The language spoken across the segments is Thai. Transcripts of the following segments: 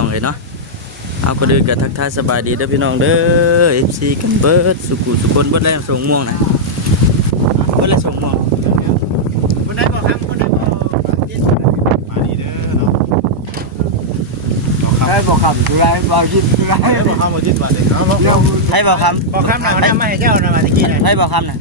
น้องเอ้ยเนาะเอาก็ดือกับทักทายสบายดีเด้อพี่น้องเด้อ FC กันเบิร์ดสุขุสุคนเบิร์ดแล้วส่งม่วงน่ะเบิร์ดแล้วส่งม่วงคนได้บอกคำคนได้บอกมาดีเด้อเนาะบอกคำได้บอกคำไรบอกยินไรได้บอกคำมาจิตบาทเด็กเอาลงเร็วให้บอกคบอกคำหนังได้มาให้เจ้านะมาตะกี้ำให้บอกคำน่ะ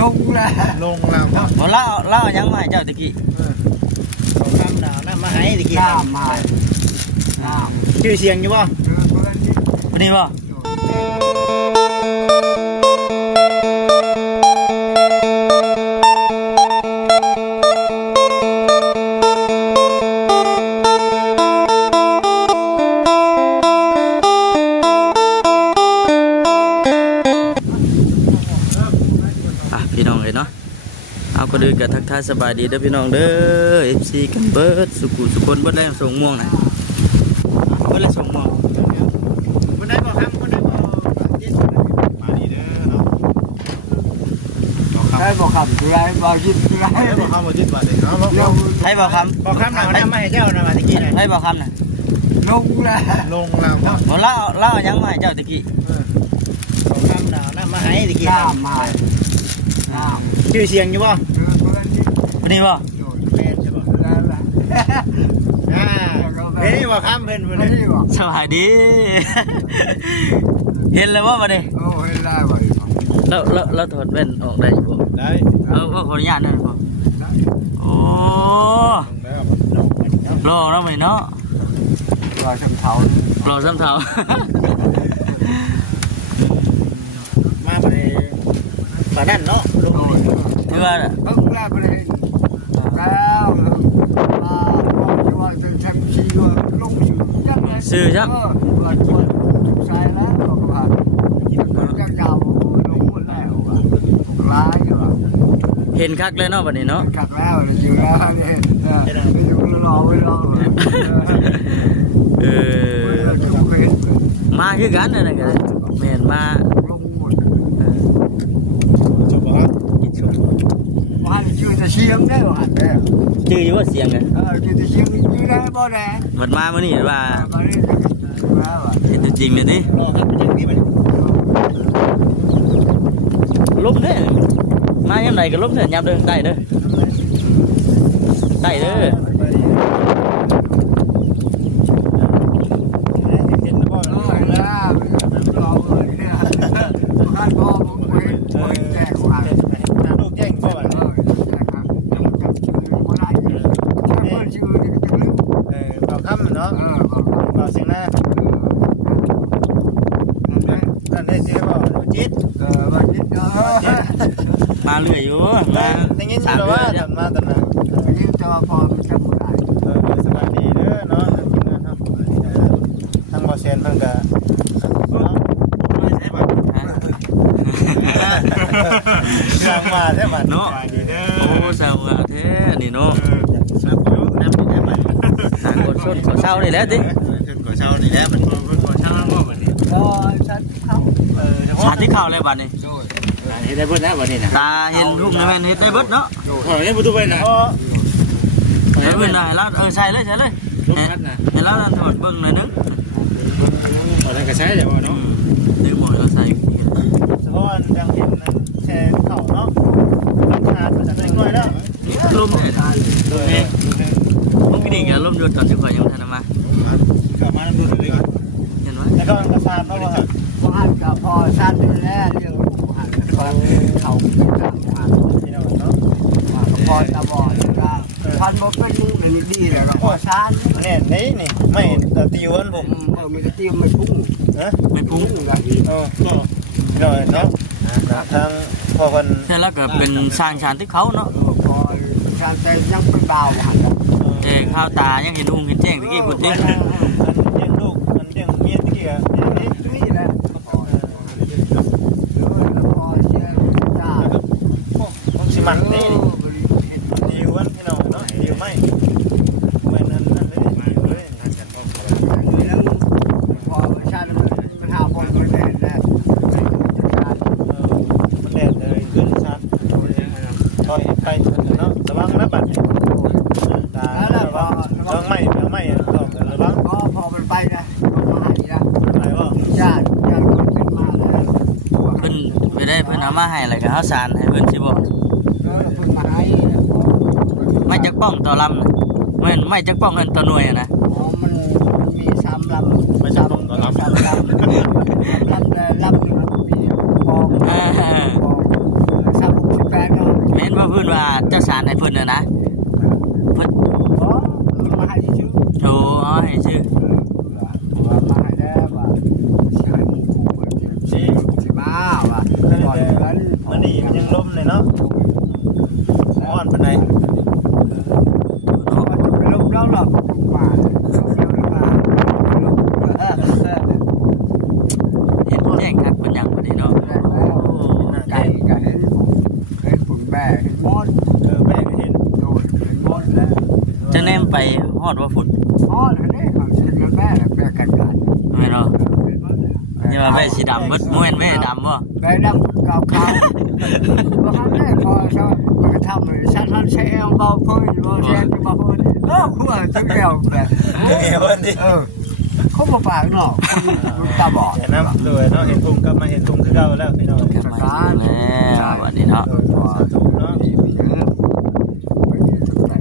ลงแล้วลงแล้วบอกบ่เล่าเล่ายังมาให้เจ้าตะกี้บอกคำหนังได้มาให้ตะกี้น้ำมา ชื่อเสียงอยู่ป่ะวันนี้บ่อะพี่น้องเลยเนาะ เอาก็ดือกับทักทายสบายดีเด้อพี่น้องเด้อ FC กันเบิร์ดสุขุสุคนเบิร์ดแล้วส่งม่วงน่ะ เล้วส่งม่วงคนได้บอกคำคนได้บอกที่สุดมาดีเด้อเนาะบอกคำได้บอกคำไรบอกยินไรได้บอกคำมาจิตบาเด็กเอาลงเร็วให้บอกคบอกคำหนังได้มาให้เจ้านะมาตะกี้ำให้บอกคำน่ะลงแล้วลงแล้วบอกเล่าเล่ายังไมาให้เจ้าตะกี้บอกคำหนังได้มาให้ตะกี้น้ำมาน้ชื่อเสียงอยู่ป่ะำเพื่อนที่วันนี้บ่ โดด แม่นใช่ป่ะ แล้วล่ะ อ่าเฮ้ย บอกคำเพิ่นเพิ่นไม่ได้บอกสบายดี เห็นแล้วว่าบ่ได้โอ้เห็นได้บ่เราเราเราถอดแว่นออกได้อยู่บ่ได้เออว่าขออนุญาตนั่นบ่โอ้แล้วรอแล้วไหมเนาะรอชมเท้ารอซ้ำเท่ามาไปป่านั่นเนาะลงโอ้ยถือว่าเพิ่งแรกไปเลยแล้วอ่าบอกที่ว่าจะแชมป์ชีว่าลงอยู่ ซื้อจักเออเปิดคนถูกใจแล้วบอกว่ามันก็ยาวลงหมดแล้วอะร้ายอยู่อะเห็นคักเลยเนาะบัดนี้เนาะขัดแล้วอยู่แล้วเนี่ยไม่อยู่รอไม่รอเออถูกเห็นมาคือกันนั่นน่ะแม่นมา ลงหมด เออ จบบ่ กินชุด ว่าชื่อจะเชี ยงได้หรอเนี่ยชื่ออยู่ว่าเสียงไงเออชื่อจะเชียงอยู่ได้บ่แน่บัดมามื้อนี้ว่ามาเนี่ยแล้วอะเห็นตัวจริงเลยดิรอครับเป็นอย่างนี้มันลบเด้อมายามใดก็ลบเด้อยามเด้อได้เด้อได้เด้อ เห็นบ่ เออแล้วรอเลยเนี่ยท่านพ่อผมเห็นผมแจ้งว่า ลูกแจ้งบ่ว่า เออนะครับยังจำชื่อไม่ได้เลยแค่ชื่อนี่ก็จะลืม เออบ่คำเนาะ เออบอก บ่เสียงหน้า นั่ นแหละนั่นได้สิบ่จิตเออวันนี้เออมาเรื่อยอยู่มาได้ยินอยู่ว่าทำมาตอนนั้นยิ่งจะพอมันจะไม่ได้เออสวัสดีเด้อเนาะทีมงานเนาะทางบ่เซนเพิ่นก็ทางมาได้บัดเนาะดีเด้อโอ้สาวาแท้นี่เนาะสักอยู่นำได้บัดทางกดส้นขอเศร้านี่แหล้วติขึ้นก่อเช้านี่แหละมันเพิ่นก่อเช้าบ่บัดนี้รอฉันเข้า เออสาธิตเข้าเลยบัดนี้โดยเฮ็ดได้เบิดแล้วบัดนี้นะตาเห็นรูปในแม่นเฮ็ดได้เบิดเนาะโอ้ยบ่ตู้ไว้นะเห็นเบิ่งได้แล้วเออใส่เลยใส่เลยลูกพัดนะเห็นแล้วนั่นถอดเบิ่งหน่อยนึงเอาแล้วก็ใช้ได้บ่อืเนาะมดึงหมดแล้วใส่เฉพาะดังเห็นแชร์เข้าเนาะราคามันจะได้น้อยแล้วลมเนี่ยนี่มันมีนี่ก็ลมอยู่ตอนที่ข่อยยังบ่ทันมากลับมาดูเลย เห็นไหมแล้วก็กระซาบเขาว่าบ้านกับพ่อฉันดูแลเรื่องลูกหันเขาเขาต่างหันพี่น้องเนาะพ่อตาบอดก็พันบ่เป็นลูกนี่ดีแล้วก็พ่อฉันเนี่ยนี่นี่ไม่ตีวันผผมมเออมีกระเทียมไม่พุ่งนะไม่พุ่งกันเออก็พี่น้องเนาะทางพ่อคนเสร็จแล้วก็เป็นสร้างชานที่เขาเนาะพอฉันแต่ยังเป็นบ่าวหันแต่ข้าวตายังเห็นหุงเห็นแจ้งตะกี้พุ่นติ มันเลี้ยงลูกมันเลี้ยงเมียตะกี้อะนี่ นี่แหละพ่อเชื่อจ้า ต้องสิมันนี่ตีวันพี่น้องเนาะตีไม่ไม่นั่นนั่นเลยเลย พอฉันมันหาคนคนแน่แน่ มันแดดเลยขึ้นชัดถอยไปเนาะระวังนะบัดตาระวังระวังไม่ระวังไม่ตอกระวัง ก็พอมันไป ให้อะไรก็เฮาสารให้เพิ่นสิบ่เออเพิ่นมาให้ไม่จักป้องต่อลำน่ะแม่นไม่จักป้องเอิ้นต่อหน่วยอะนะอ๋อมันมันมีสามลำไม่ใช่ต้องต้อนรับสามลำลำแต่ลำหนึ่งมันมีพออ่าสามหกสิบแปดเนาะแม่นว่าเพิ่นว่าเจ้าสารให้เพิ่นน่ะนะเพิ่นอ๋อมันมาให้ชื่อโอ้ให้ชื่อว่ามาให้แล้วว่าสิให้หมู่คู่เพิ่นสิสิมาว่า แต่ ก่อนเดือน มันนี่มันยังล้มเลยเนาะอ่อนปานใด เขาก็จะไปลงแล้วหรอกมาลงแล้วมาลงเออเออ เห็นแจ้งทักเพิ่นหยังบ่ได้เนาะ ได้แล้วใจก็เห็นเห็นผลแบกเห็นมด เออแม่ก็เห็น โดนเห็นมดแล้ว จะแนมไป ฮอดว่าฝุ่นอ๋อแล้วนี่เขาเห็นมันแบกแบกกันกันแม่นเนาะเห็นมดนี่ว่าแม่สีดำเบิดบ่แม่นแม่ดำบ่แบกดำขาวขาวบางครั้งได้พอชอบมันก็ทำเลยชั้นชั้นเชลเบาพื้นเบาเชลเบาพื้นเออคู่ทั้งเดียวแบบเออเพิ่นดิเออเขาบอกปากเนาะคนตาบอดเห็นน้ำด้วยเนาะเห็นทุ่งกลับมาเห็นทุ่งคือเก่าแล้วพี่น้องกลับมาอีกแล้ววันนี้เนาะ โดยสาธุเนาะ ดีไปเยอะไปดีทุกสาย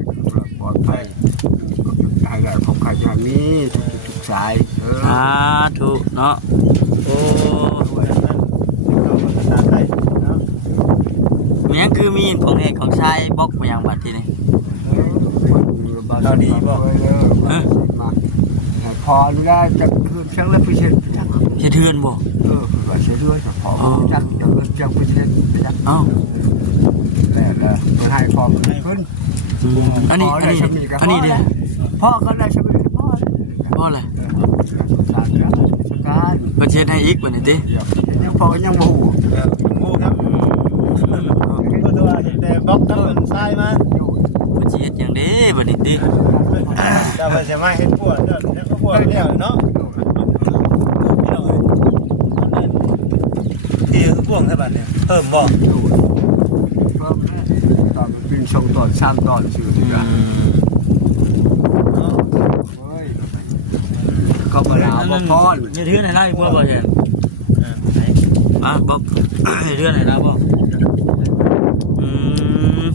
ปลอดภัยให้ได้พบกันอย่างนี้ทุก สายเออสาธุเนาะโอ้ด้วยนั้นเข้ามาตามได้เนาะมันยังคือมีของเอกของชายบล็อกมาอย่างบัดทีนี้พอแล้วจะคืนเชิงแล้วพิเศษจังจะเทือนบ่เออคือว่าเสียด้วยพอจังจะคืนจังพิเศษจังเอ้าแต่ละมันให้พอขึ้นอันนี้อันนี้อันนี้เด้อพ่อก็ได้ใช่ไหมพ่อ บ่อะไรสารการการเพิ่นเช็ดให้อีกบัดนี้ติยังพอยังบูเอองูครับก็ตัวเห็นแต่บล็อกทั้งเป็นทรายมาอยู่เพิ่นสิเฮ็ดหยังเด้บัดนี้ติจะไปเสียมาเห็นปวดเด้อเห็ปวดแล้วเนาะพี่น้องที่คือพ่วงใช่ป่ะเนี่ยเพิ่มบ่อยเพิ่มตอนเป็นสองตอนสามตอนสี่อืเดือน ม เนาะ ก็มาลาวบ่พอนจะเทือนให้เราอีกบ่บ่เช่นอะบ่จะเทือนให้เราบ่อืม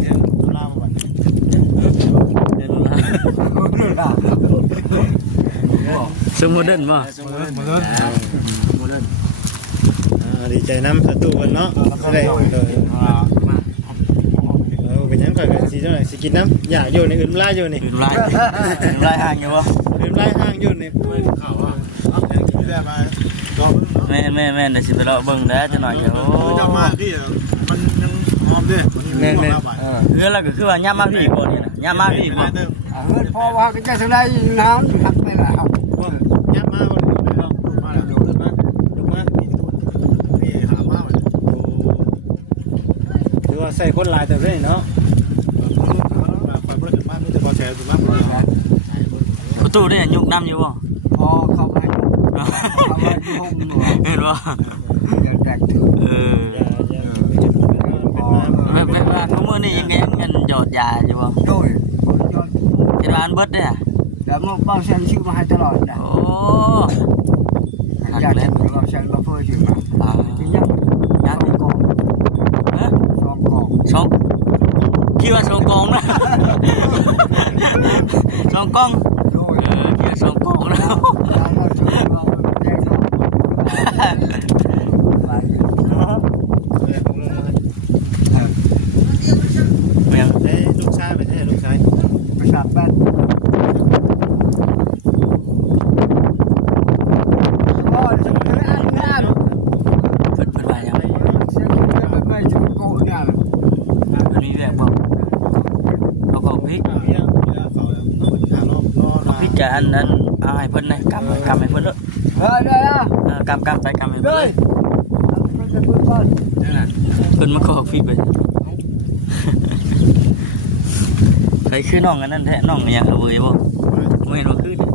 เดี๋ยวตุลาวันเดี๋ยวรู้ละสมมุติเดินบ่สมมติสมมติดีใจน้ำประตูกันเนาะได้เลยเออเป็นยังก่อนกันสิเจ้าหน่อยสิกินน้ำอยากอยู่ในอื่นไล่อยู่นี่อื่นไล่อื่นไล่ห่างอยู่ บ่อื่นไล่ห้างอยู่นี่ข่าวว่าเอากินแบบมาลองแม่แม่แม่เดี๋ยวสิไปเลาะเบิ่งเด้อจังหน่อยเดี๋ยวจะมาที่มันยังหอมด้วยแน่ๆเออคือแล้วก็คือว่าย่ามมาพี่บ่นี่นะย่ามาพี่บ่เฮ้ยพอว่าก็จะแสดงน้ำหักไปแล้วยับมาวันนี้มาแล้วดูมาดูมานี่หามาถือว่าใส่คนลายแต่เรื่อยเนาะคอยเปิดมามีแต่พอแชร์ถูกไหม ประตูได้ยุกน้ำอยู่บ่พอเข้าไปเข้าไปห้องเห็นบ่แตกถึงเออเป็นมาแบบแบบว่าเขามื้อนี้ยังยังเงินหยอดยาอยู่บ่โดยคนยอดเฮ็ดว่าอันเบิดเด้อแต่เมื่อบ้านเซนชื่อมาให้ตลอดนะโอ้อยากเล่นบ้านเซนมาเพื่อชื่อมาอ่าเป็นยังยังสองกองเอ้อสองกองสองคิดว่าสองกองนะสองกอง โดย เออคิดว่าสองกองนะ แล้วเราจะว่าแยกกันไป แม่ง เอ้ลูกชายไปใช่ลูกชาย ประชาบ้านโอ้ยจะเป็นอันนั้น เพิ่นเพิ่นว่าหยัง เสียงไม่ไม่จะกูเนี่ย เพิ่นมีแวกบ่เอาของพริก เขาเนี่ยเขาถามรอบรอบ เอาพริกกับอันนั้นเอาให้เพิ่นนะกำกำให้เพิ่นเด้อเฮ้ยได้แล้วเออกำกำไปกำให้เลเพิ่นเลยยมันจะพูดก่อนเพิ่นมาขอพริกไปใครคือน้องอันนั้นแท้น้องอิหยังเอาเว้ยบ่บ่เห็นว่าคือนี่คือ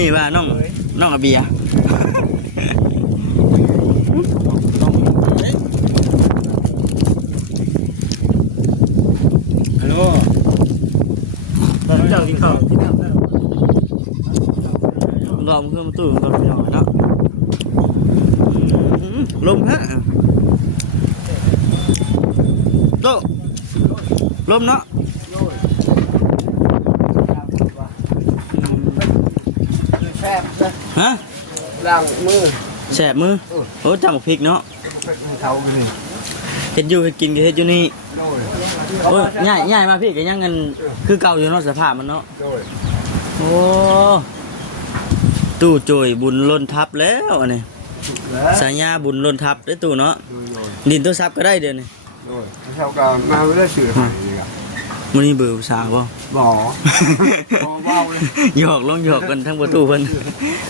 นี่ว่าน้องน้องอาเบียฮัลโหลเจ้ากินข้าวลองเพิ่มตู้ลองหน่อยเนาะลมฮะโตลมเนาะ ฮะล้างมือแสบมือโอ้จำบักพริกเนาะเท่านี่เห็ดอยู่เห็ดกินก็เห็ดอยู่นี่โดยโอ้ยง่ายง่ายมาพี่ก็ยังเงินคือเก่าอยู่เนาะสภาพมันเนาะโดยโอ้ตู้โจยบุญล้นทับแล้วอันนี้แล้วสายญาบุญล้นทับได้ตู้เนาะโดยโดยดินตัวซับก็ได้เดี๋ยวนี้โดยเท่ากันมาเรื่อยสื่อหายอะ มันนี่เบื่อสาวบ่บ่บ่เบาเลยหยอกลงหยอกกันทั้งประตูเพิ่น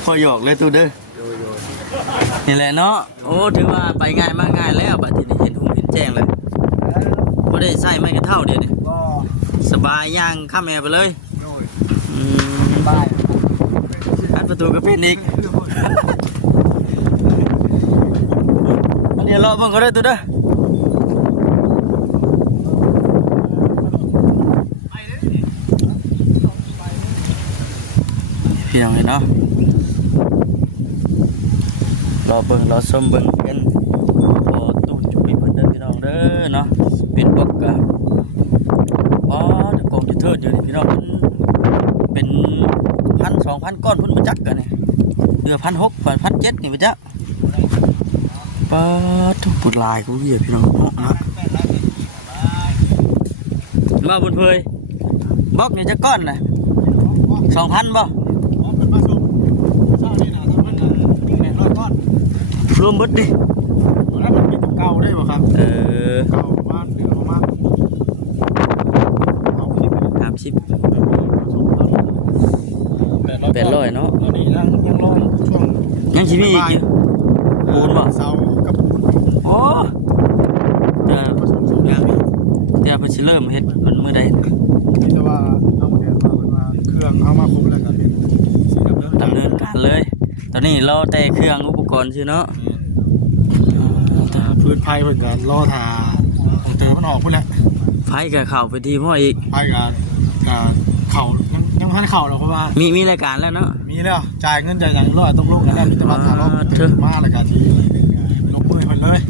พอหยอกเลยตู้เด้อโดยโดยนี่แหละเนาะโอ้ถือว่าไปง่ายมากง่ายแล้วบัดทีนี้เห็นหุ่งเห็นแจ้งเลยบ่ได้ใส่ไม้กระเท่าเดียวนี่ก็สบายย่างข้ามแอร์ไปเลยโดยอืมบายอัดประตูก็เป็นอีกอันนี้รอเบิ่งก็ได้ตู้เด้อ พี่น้องเห็นเนาะรอเบิ่งรอชมเบิ่งกันพอตู้จุยเพิ่นเด้อพี่น้องเด้อเนาะเป็นปกกะอ๋อเดี๋ยวกองจะเทิดอยู่นี่พี่น้องเป็นพันสองพันก้อนพุ่นมาจักกันนี่เดือพันหกพันพันเจ็ดนี่มาจักปาดทุกปุดลายกูเหี้ยพี่น้องเนาะนะมาบนเพยบล็อกเนี่จะก้อนนะสองพันบ่ รวมเบิดดิแล้วมันเป็นเก่าได้ป่ะครับเออเก่าบ้านเดือดมากเอาคลิปสามสิบแปดร้อยเนาะตอนนี้ยังยังลองช่วงยังชิมีอีกอยู่ปูนบ่เสากับปูนโอ้แต่ผสมสองอย่างนี้แต่เพิ่นสิเริ่มเฮ็ดมันมื้อใดมีแต่ว่าเอามาแทนมาเป็นว่าเครื่องเอามาครบแล้วกันเป็นสีดำเนินดำเนินการเลย ตอนนี้รอแต่เครื่องอุปกรณ์ซื่อเนาะแต่ พื้นไผ่เพิ่นก็รอทาตั้งแต่มันออกพุ่นแหละไฟก็เข้าไปที่พ่ออีก ไผ่ก็ก็เข่ายังยังไม่ทันเข่าหรอกเพราะว่า มีมีรายการแล้วเนาะ มีแล้วจ่ายเงินจ่ายอย่างร้อยต้องลงกันแล้วมีแต่ว่าถ้าเราอ่าเถอะ มาแล้วก็ที่ลงมือเพิ่นเลย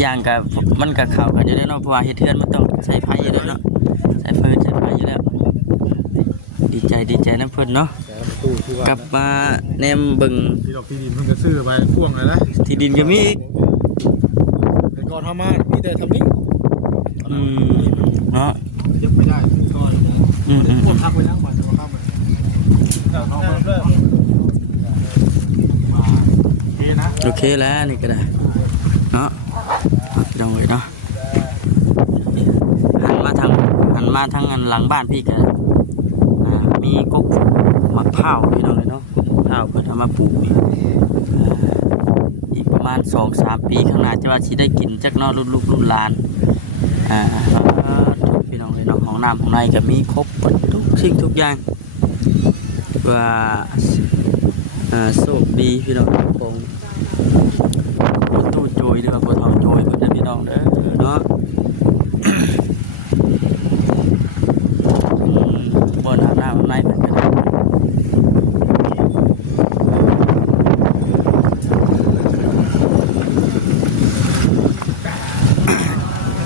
อย่างก็มันก็เข้ากันอยู่แล้วเนาะเพราะว่าเฮ็ดเทือนมันต้องใช้ไฟอยู่แล้วเนาะใช้ฟืนใช้ไฟอยู่แล้ว ดีใจดีใจน้ำเพิ่นเนาะแต่ประตูคือว่ากลับมาแนมเบิ่งที่ดอกที่ดินเพิ่นก็ซื้อไปพ่วงเลยนะที่ดินก็มีอีกแต่ ก่อนทำมามีแต่ทำนี้อืมเนาะยังไม่ได้ก่อนอืมอืมพอืวกมพักไว้ยังก่อนจะมาเข้ามาเจ้าน้องเริ่มมาเฮ้นะโอเคแล้วนี่ก็ได้เนาะพี่น้องเอ้ยเนาะหันมาทางหันมาทางอันหลังบ้านพี่ก็อ่ามีกกมะพร้าวพี่น้องเอ้ยเนาะมะพร้าวเพิ่นเอามาปลูกนี่อ่าอีก ประมาณสองสามปีข้างหน้าจะว่าชีได้กินจักนอรุ่นลูกรุ่นหลานอ่าพี่น้องเลยเนาะของน้ำของในก็มีครบหมดทุกสิ่งทุกอย่างว่าโชคดีพี่น้องคงตูโจยเด้อบ่ทองโจยเพิ่นเด้อพี่น้องเด้อเนาะ อืมบ่น้ำน้ำในเพิ่นก็ได้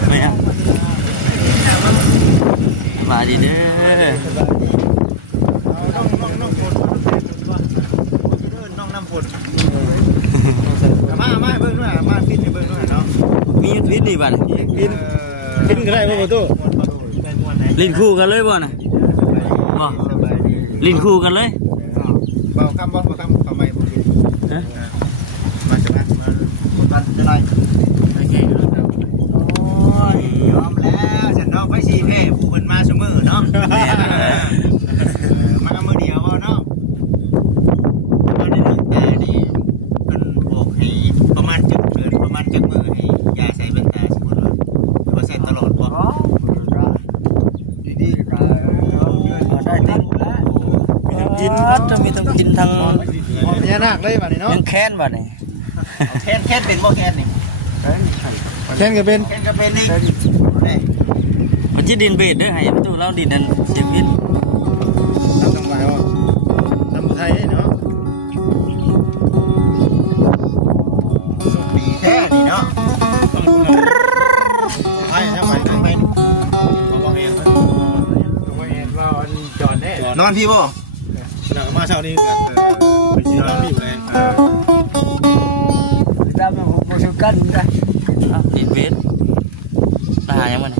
ไม่เอาสบาย ดีเด้อน้องน้องน้องฝนน้องน้ำฝนมามาเบิ่งด้วยมาฟินเบิ่งด้วยเนาะมีลิ้นนี่บัดฟินฟินก็ได้ป่ะประตูลิ้นคู่กันเลยบ่น่ะบ่ลิ้นคู่กันเลยบาคำบ่คำทำไมบุญฮะมาจะมามาตัดจะไรโอเคโอ้ยยอมแล้วฉันน้องไปซีเพ่ ทั้งมีทั้งกินทั้งพญานาคเลยบัดนี้เนาะยังแค้นบัดนี้แค้นแค้นเป็นบ่แค้นนี่แค้นก็เป็นแค้นก็เป็นนี่มันจะดินเบ็ดด้วยไงประตูเราดินนั่นเจ็บพินทำจังหวะทำไทยเนาะสุดดีแท้นี่เนาะไปนะไปไปไปนอนพี่บ่ ร้านพี่แรงเออตามมันบ่ถูกกันนะอ้าวติดเวทตายังมัน